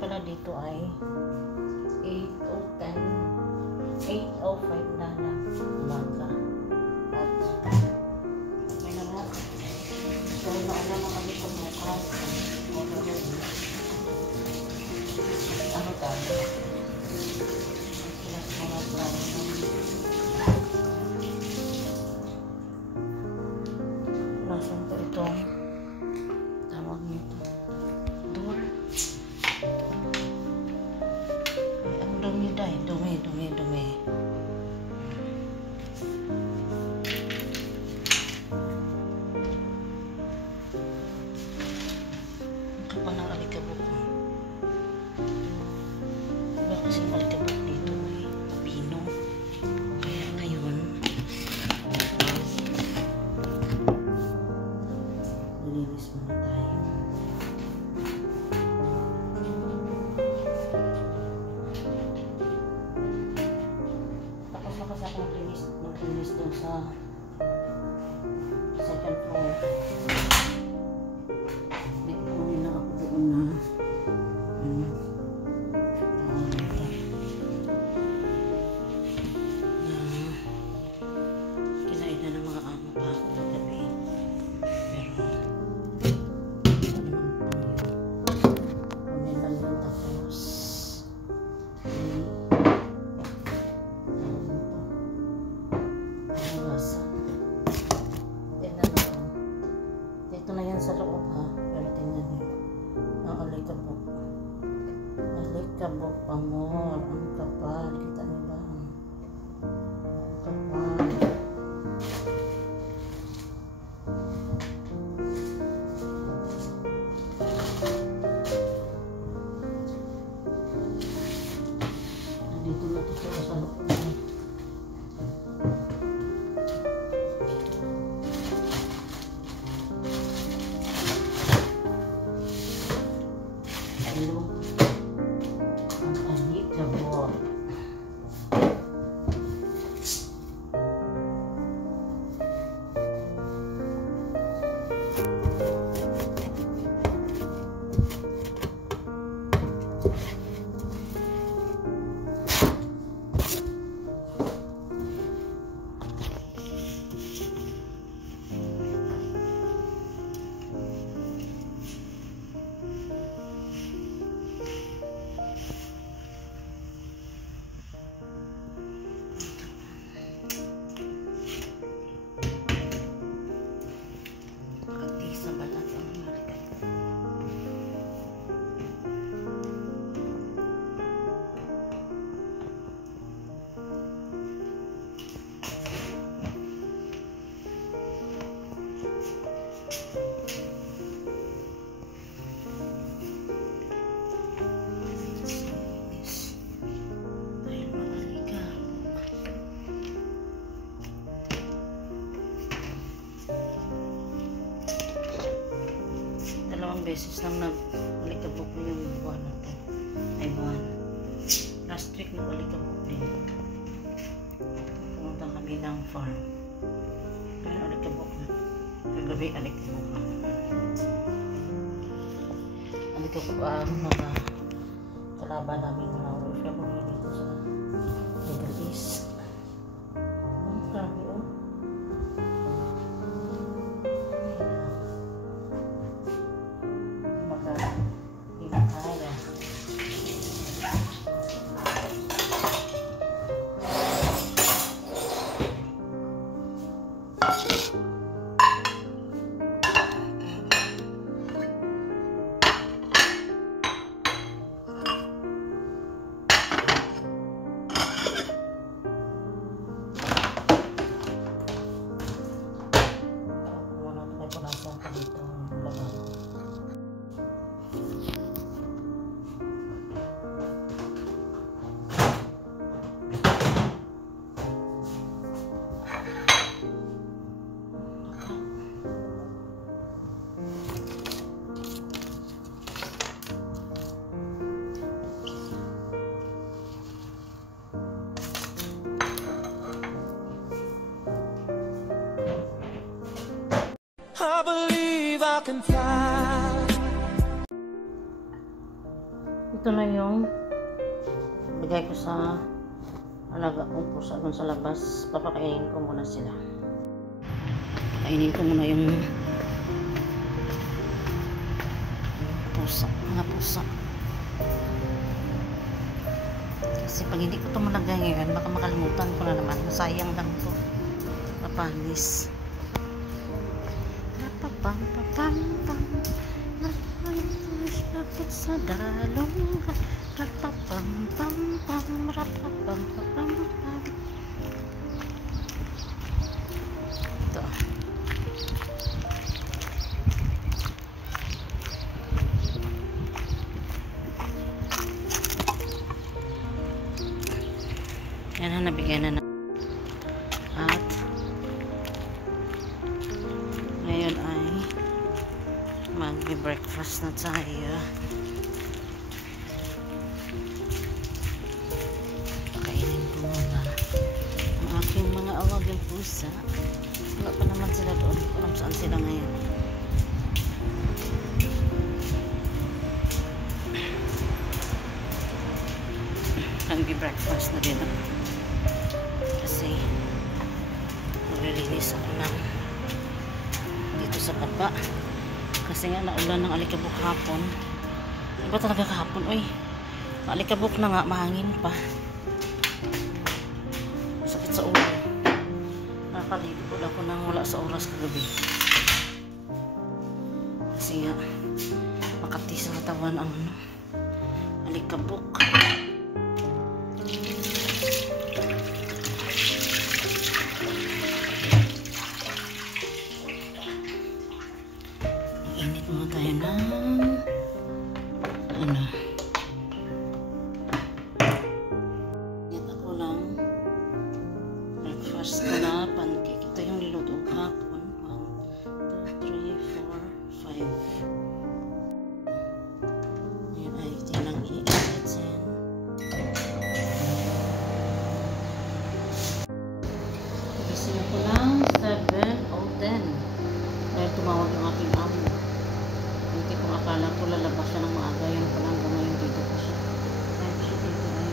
pala dito ay 8:05 na ng umaga. At may naman. So, nauna na kami sa bukas. Ano tayo? Pinas mga plano. Nasaan po itong tawag nito? Door. Ay, ang dumi dahil. Dumi. Kapag nakalikabok ko. Diba kasi malikabok dito eh. Pino. Kaya ngayon, nilinis muna tayo. Tapos ako maglinis dun sa second floor. Kunin na ako doon na kinain na ng mga amo pa ako kagabi. Pero ito naman po yun. Kunin lang yun tapos dito na yan sa loob ha. Pero tingnan nyo. Ang alikabok. Alikabok amor. Ang kapal. Kita nyo ba? Ang kapal. Nandito na ito sa loob. Ang alikabok. Sa balat ang marikay. Dahil maalika. Dalawang beses lang nag-alikabok ko yung buwan na to. Ay buwan. Last week nag-alikabok din. Pumunta kami ng farm. Pero alikabok na. Kagabi alikabok na. Alikabok ang mga kalaban namin mga workshop dito sa Middle East. Ang grabe oh. I believe I can fly. Ito na yung bigay ko sa alaga kong pusa doon sa labas. Papakainin ko muna sila. Kainin ko muna yung mga pusa. Kasi pag hindi ko ito malagay ngayon, baka makalimutan ko na naman. Sayang lang ito. Mapanis. Rapapam-papam-pam. Lapit sa dalong. Rapapam-pam-pam. Rapapam-pam-pam. Ito. Yan na, nabigyan na. At ngayon ay mag-breakfast na tayo. Pakainin ko muna ang aking mga awagang pusa. Wala pa naman sila doon. Alam saan sila ngayon. Nag-breakfast na din ako. Kasi maglilinis ako ng dito sa baba. Kasi nga naulan ng alikabok hapon. Iba talaga kahapon. Uy, alikabok na nga, mahangin pa. Sakit sa ulo. Nakalipod ako nang wala sa oras kagabi. Kasi nga makati sa katawan ang alikabok. Init muna tayo ng init ako ng breakfast ko na pancake. Ito yung niluto hapon. 1, 2, 3, 4, 5. Ayan ay tinang i-edit yan. Gising ako ng 7 o 10 dahil tumawag yung aking amo. Hindi kong akala ko lalabas siya ng maaga. Yan pa lang ngayon dito ko siya. Time siya dito ay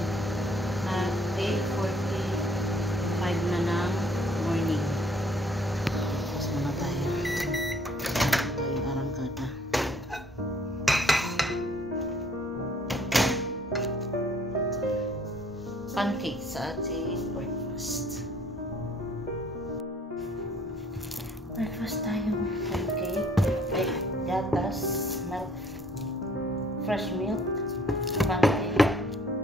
at 8:45 na ng morning. Tapos muna tayo. Ito yung arangkada. Pancake sa ating breakfast. Breakfast tayo. Pancake. Ay, gatas. Milk. Fresh milk. Pancake.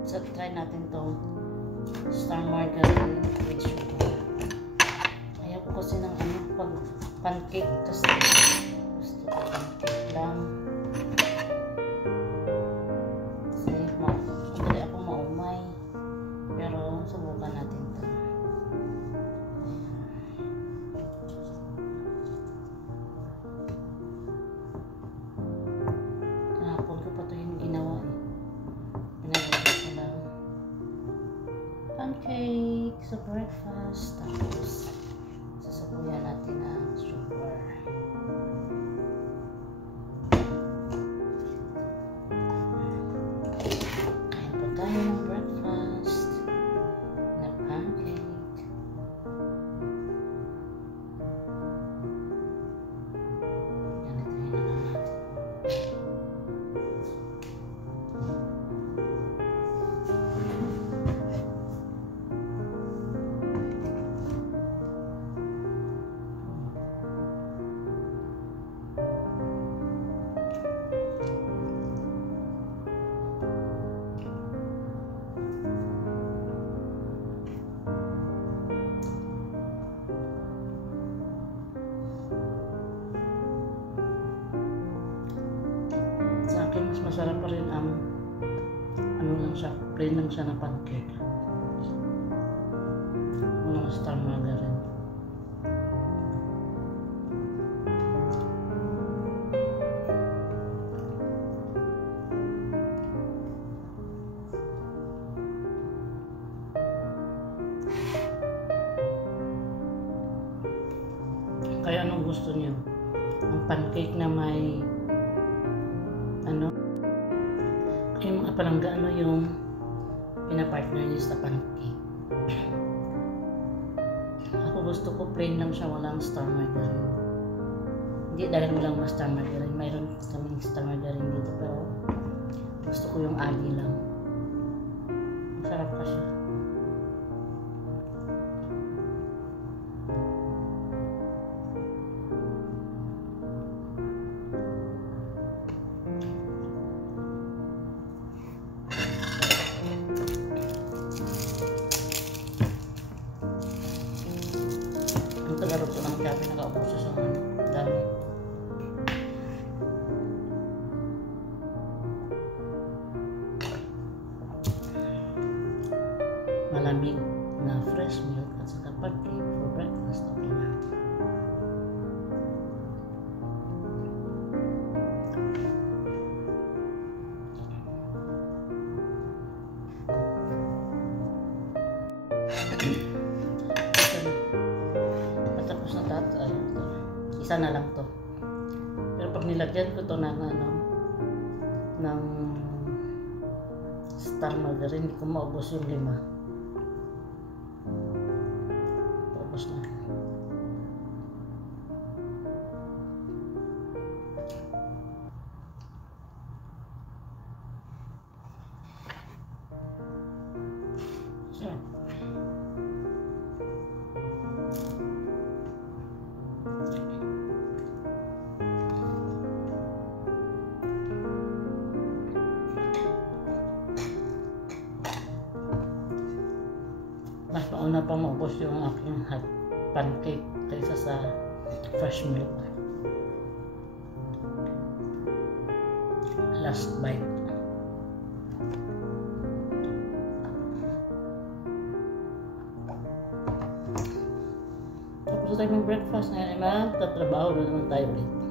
So, try natin itong star margarine with sugar. Ayaw ko kasi ng pag pancake. Kasi gusto ko pancake lang. Kasi madali ako maumay. Pero subukan natin ito. Kahapon ko pa ito yung ginawa eh. Pinagawa ko lang pancake sa breakfast. Tapos sasabuyan natin ang sugar. Kain po tayo ng breakfast na pancake. Ganito yun na lang natin. Sa akin, mas masarap pa rin ang ano lang siya, plain lang siya na pancake. Walang star margarine. Kaya anong gusto niyo? Ang pancake na may ano? Yung mga kapalangga ano yung pinapartner niya sa pancake. Ako gusto ko plain lang siya, walang star margarine. Hindi dahil walang star margarine, mayroon kaming star margarine dito, pero gusto ko yung ali lang. Masarap kasi. Ang tagarap ko ng kape nakaupo sa dami. Malamig na fresh milk at saka pancake for breakfast, okay na. Patapos na tayo. Isa na lang to. Pero pag nilagyan ko to ng ng star margarine, hindi ko maubos yung 5. Ubos na. So, mas mauna pa maubos yung aking hot pancake kaysa sa fresh milk. Last bite. Tapos tayo ng breakfast ngayon, magtatrabaho na naman tayo ulit.